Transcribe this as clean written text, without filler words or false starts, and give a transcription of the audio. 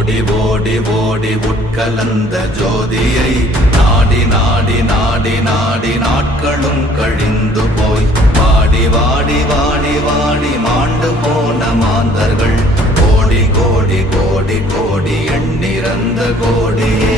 ஓடி ஓடி ஓடி உட்கலந்த ஜோதியை நாடி நாடி நாடி நாடி நாட்களும் கழிந்து போய் வாடி வாடி வாடி வாடி மாண்டு போன மாந்தர்கள் கோடி கோடி கோடி கோடி எண்ணிறந்த கோடியே.